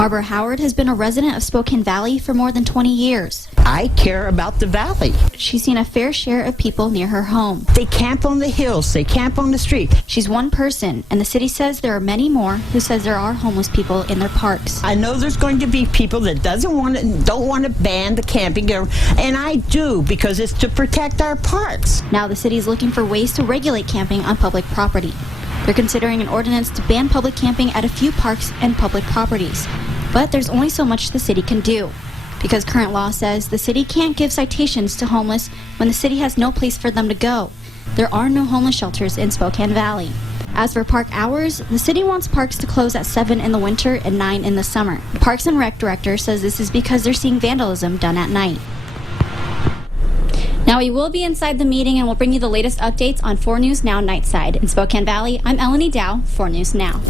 Barbara Howard has been a resident of Spokane Valley for more than 20 years. I care about the valley. She's seen a fair share of people near her home. They camp on the hills, they camp on the street. She's one person, and the city says there are many more who says there are homeless people in their parks. I know there's going to be people that don't want to ban the camping, and I do, because it's to protect our parks. Now the city is looking for ways to regulate camping on public property. They're considering an ordinance to ban public camping at a few parks and public properties. But there's only so much the city can do, because current law says the city can't give citations to homeless when the city has no place for them to go. There are no homeless shelters in Spokane Valley. As for park hours, the city wants parks to close at 7 in the winter and 9 in the summer. The Parks and Rec director says this is because they're seeing vandalism done at night. Now we will be inside the meeting and we'll bring you the latest updates on 4 News Now Nightside. In Spokane Valley, I'm Eleni Dow, 4 News Now.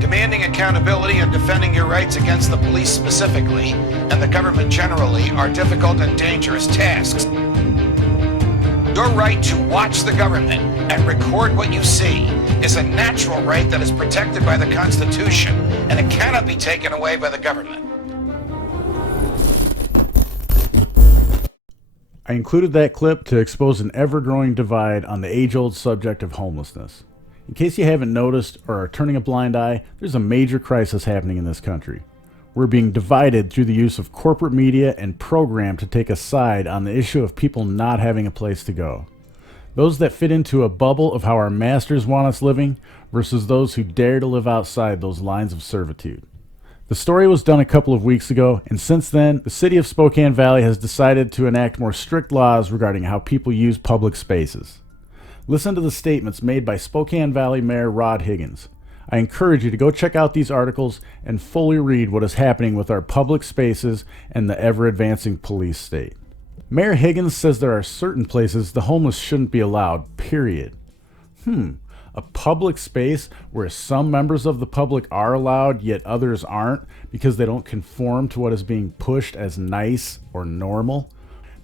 Demanding accountability and defending your rights against the police specifically, and the government generally, are difficult and dangerous tasks. Your right to watch the government and record what you see is a natural right that is protected by the Constitution, and it cannot be taken away by the government. I included that clip to expose an ever-growing divide on the age-old subject of homelessness. In case you haven't noticed or are turning a blind eye, there's a major crisis happening in this country. We're being divided through the use of corporate media and programmed to take a side on the issue of people not having a place to go. Those that fit into a bubble of how our masters want us living versus those who dare to live outside those lines of servitude. The story was done a couple of weeks ago, and since then, the city of Spokane Valley has decided to enact more strict laws regarding how people use public spaces. Listen to the statements made by Spokane Valley Mayor Rod Higgins. I encourage you to go check out these articles and fully read what is happening with our public spaces and the ever-advancing police state. Mayor Higgins says there are certain places the homeless shouldn't be allowed, period. A public space where some members of the public are allowed, yet others aren't because they don't conform to what is being pushed as nice or normal?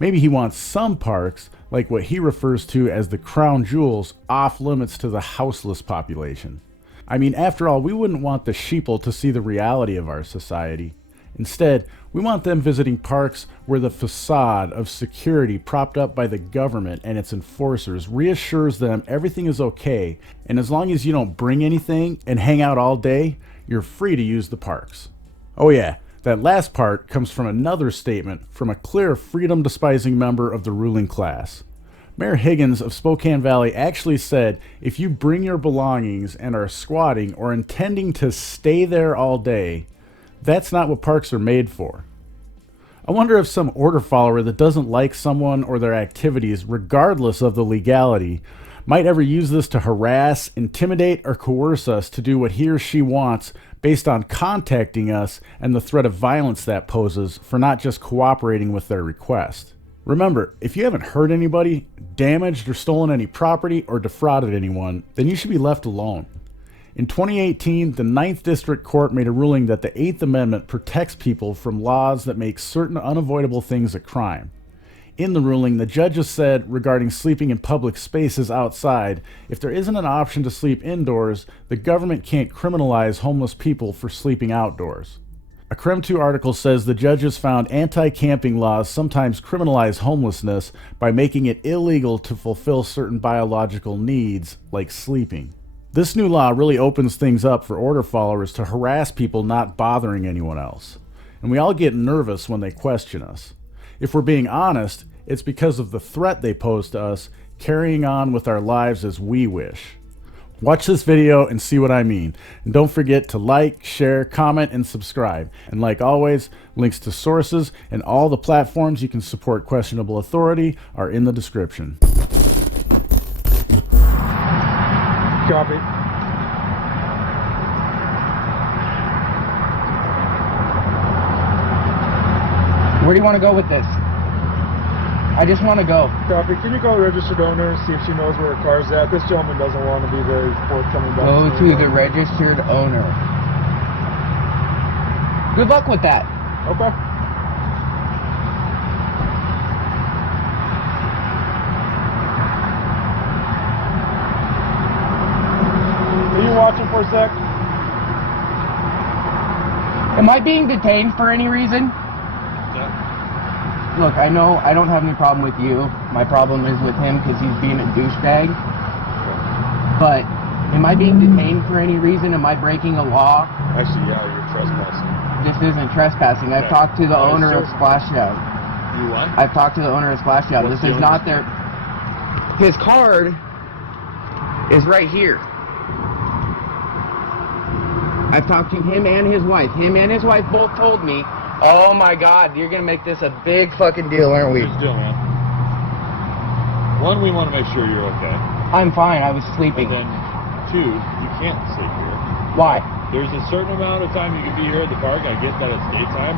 Maybe he wants some parks, like what he refers to as the crown jewels, off limits to the houseless population. I mean, after all, we wouldn't want the sheeple to see the reality of our society. Instead, we want them visiting parks where the facade of security propped up by the government and its enforcers reassures them everything is okay, and as long as you don't bring anything and hang out all day, you're free to use the parks. Oh yeah, that last part comes from another statement from a clear freedom-despising member of the ruling class. Mayor Higgins of Spokane Valley actually said if you bring your belongings and are squatting or intending to stay there all day, that's not what parks are made for. I wonder if some order follower that doesn't like someone or their activities, regardless of the legality, might ever use this to harass, intimidate, or coerce us to do what he or she wants based on contacting us and the threat of violence that poses for not just cooperating with their request. Remember, if you haven't hurt anybody, damaged or stolen any property, or defrauded anyone, then you should be left alone. In 2018, the 9th District Court made a ruling that the 8th Amendment protects people from laws that make certain unavoidable things a crime. In the ruling, the judges said regarding sleeping in public spaces outside, if there isn't an option to sleep indoors, the government can't criminalize homeless people for sleeping outdoors. A Crem 2 article says the judges found anti-camping laws sometimes criminalize homelessness by making it illegal to fulfill certain biological needs, like sleeping. This new law really opens things up for order followers to harass people not bothering anyone else. And we all get nervous when they question us. If we're being honest, it's because of the threat they pose to us carrying on with our lives as we wish. Watch this video and see what I mean. And don't forget to like, share, comment, and subscribe. And like always, links to sources and all the platforms you can support questionable authority are in the description. Copy. Where do you want to go with this? I just want to go. Copy. Can you call the registered owner and see if she knows where her car's at? This gentleman doesn't want to be very forthcoming about Go to the registered owner. Good luck with that. Okay. Are you watching for a sec? Am I being detained for any reason? Yeah. Look, I know I don't have any problem with you. My problem is with him because he's being a douchebag. But am I being detained for any reason? Am I breaking a law? Actually, yeah, you're trespassing. This isn't trespassing. I've Okay. talked to the owner of Splash Job. You what? I've talked to the owner of Splash Job. What's This the is not their... His card is right here. I've talked to him and his wife. Him and his wife both told me, oh my God, you're gonna make this a big fucking deal, aren't we? Here's the deal, man. One, we want to make sure you're okay. I'm fine, I was sleeping. And then, two, you can't sleep here. Why? There's a certain amount of time you can be here at the park. I get that it's daytime.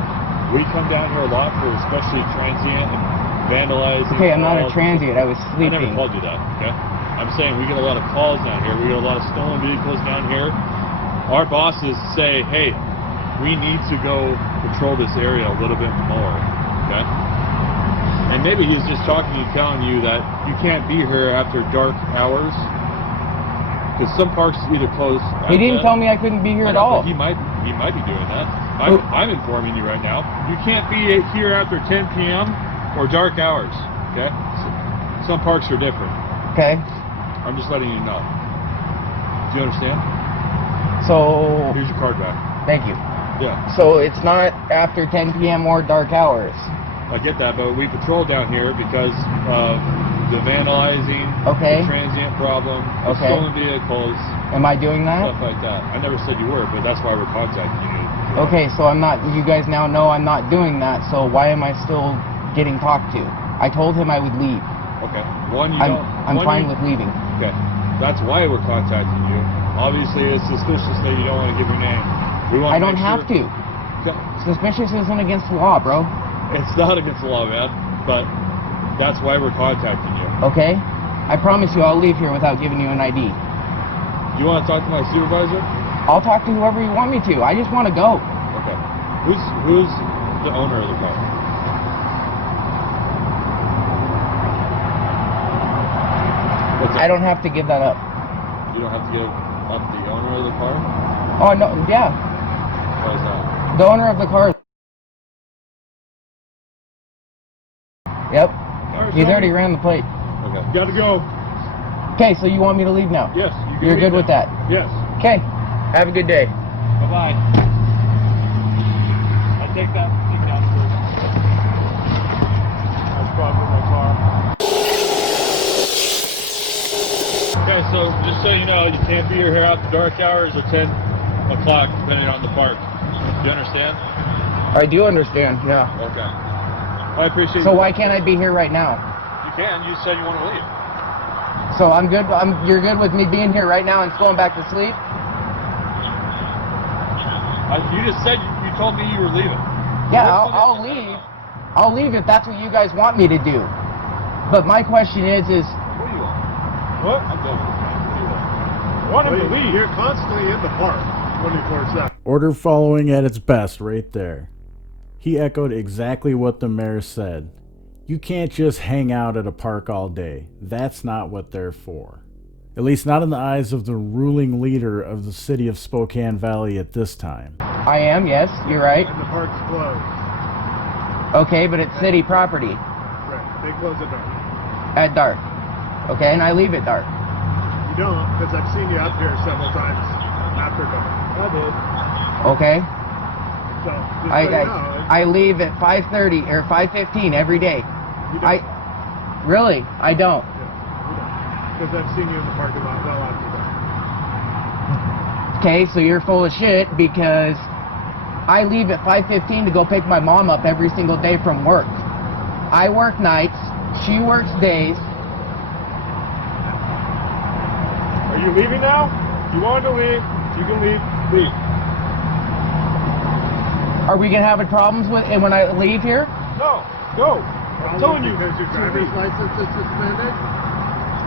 We come down here a lot for especially transient and vandalizing. Okay, I'm not a calls. transient, I was I sleeping. never called you that, okay? I'm saying we get a lot of calls down here. We get a lot of stolen vehicles down here. Our bosses say, hey, we need to go patrol this area a little bit more, okay? And maybe he's just talking to you, telling you that you can't be here after dark hours. Because some parks either close. He didn't tell me I couldn't be here at all. He might be doing that. I'm informing you right now. You can't be here after 10 p.m. or dark hours, okay? Some parks are different. Okay. I'm just letting you know. Do you understand? So, Here's your card back. thank you. Yeah, So it's not after 10 p.m. or dark hours. I get that, but we patrol down here because of the vandalizing, Okay. the transient problem, the Okay. stolen vehicles, Am I doing that? stuff like that. I never said you were, but that's why we're contacting you. Okay, so I'm not, you guys now know I'm not doing that, so why am I still getting talked to? I told him I would leave. Okay. One, you I'm don't. fine with leaving. Okay. That's why we're contacting you. Obviously, it's suspicious that you don't want to give your name. We want I don't have to. Okay. Suspicious isn't against the law, bro. It's not against the law, man. But that's why we're contacting you. Okay? I promise you I'll leave here without giving you an ID. You want to talk to my supervisor? I'll talk to whoever you want me to. I just want to go. Okay. Who's the owner of the car? What's that? I don't have to give that up. You don't have to give up the owner of the car? Oh, no, yeah. Why is that? The owner of the car. Yep. He's already ran the plate. Okay. Gotta go. Okay, so you want me to leave now? Yes. You're good with that? Yes. Okay. Have a good day. Bye-bye. I take that thing down first. That's probably my car. Okay, so just so you know, you can't be here after dark hours or 10 o'clock, depending on the park. Do you understand? I do understand, yeah. Okay. I appreciate So you. why can't I be here right now? You can. You said you want to leave. So I'm good. You're good with me being here right now and going back to sleep? You just said you told me you were leaving. Yeah, I'll leave. I'll leave if that's what you guys want me to do. But my question is What do you want? What? I'm done with this. What do you want? I want him to leave. You're constantly in the park 24/7. Order following at its best right there. He echoed exactly what the mayor said. You can't just hang out at a park all day. That's not what they're for. At least not in the eyes of the ruling leader of the city of Spokane Valley at this time. I am, yes, you're right. And the park's closed. Okay, but it's city property Right. They close at dark. at dark. Okay, and I leave at dark. You don't, because I've seen you up here several times after dark. I did. Okay? So, just so you know, I leave at 5:30 or 5:15 every day. you don't. Really? I don't. Yeah, you don't. Because I've seen you in the parking lot well after dark. Okay, so you're full of shit because I leave at 5:15 to go pick my mom up every single day from work. I work nights, she works days. Are you leaving now? If you want to leave, you can leave. Leave. Are we gonna have problems with it when I leave here? No, go. I'm telling you. Because your driver's license is suspended?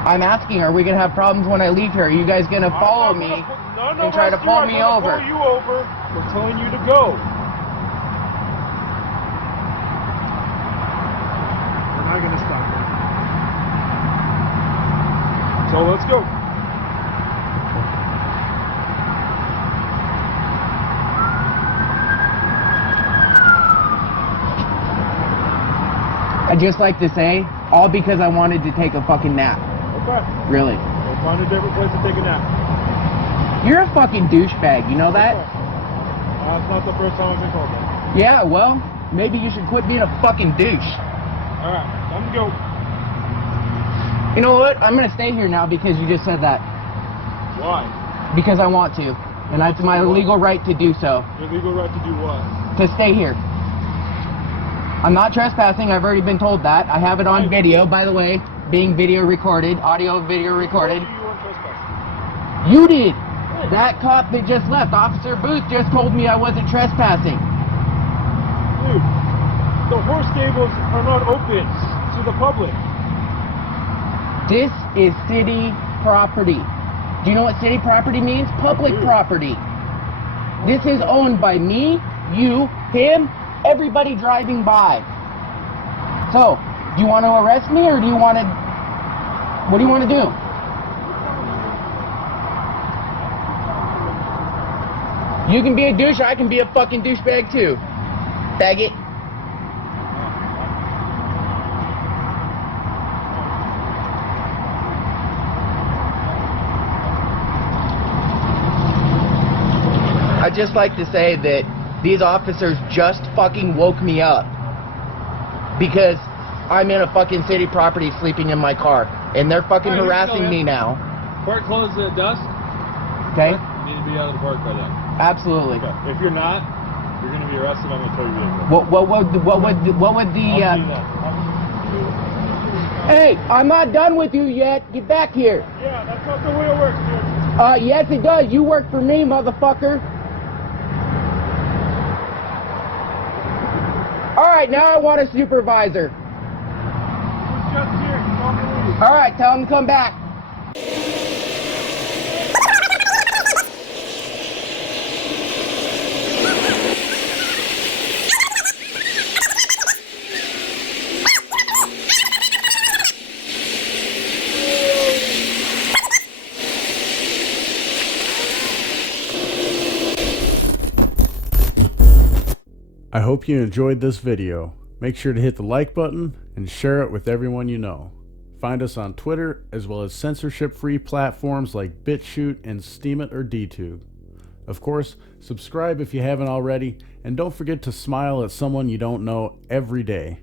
I'm asking, are we gonna have problems when I leave here? Are you guys gonna follow me and try to pull me over? Pull you over. We're telling you to go. We're not gonna stop you. So let's go. I'd just like to say, all because I wanted to take a fucking nap. Okay. Really. We'll find a different place to take a nap. You're a fucking douchebag, you know that? That's not the first time I've been told that. Yeah, well, maybe you should quit being a fucking douche. Alright, time to go. You know what? I'm gonna stay here now because you just said that. Why? Because I want to. And that's my legal right to do so. Your legal right to do what? To stay here. I'm not trespassing, I've already been told that. I have it on video, by the way, being video recorded, audio video recorded. You weren't trespassing. You did! That cop that just left, Officer Booth, just told me I wasn't trespassing. Dude, the horse stables are not open to the public. This is city property. Do you know what city property means? Public property. This is owned by me, you, him, everybody driving by. So, do you want to arrest me or do you want to... What do you want to do? You can be a douche, I can be a fucking douchebag too. Faggot. I'd just like to say that these officers just fucking woke me up because I'm in a fucking city property sleeping in my car and they're fucking harassing me now. Park closed at dusk. Okay? You need to be out of the park by then. Absolutely. Okay. If you're not, you're going to be arrested. I'm going to tow your vehicle. What would the I'll see that. Hey, I'm not done with you yet. Get back here. Yeah, that's not the way it works, dude. Yes it does. You work for me, motherfucker. Alright, now I want a supervisor. Who's just here? Tell me to leave. Alright, tell him to come back. I hope you enjoyed this video. Make sure to hit the like button and share it with everyone you know. Find us on Twitter as well as censorship-free platforms like BitChute and Steemit or DTube. Of course, subscribe if you haven't already, and don't forget to smile at someone you don't know every day.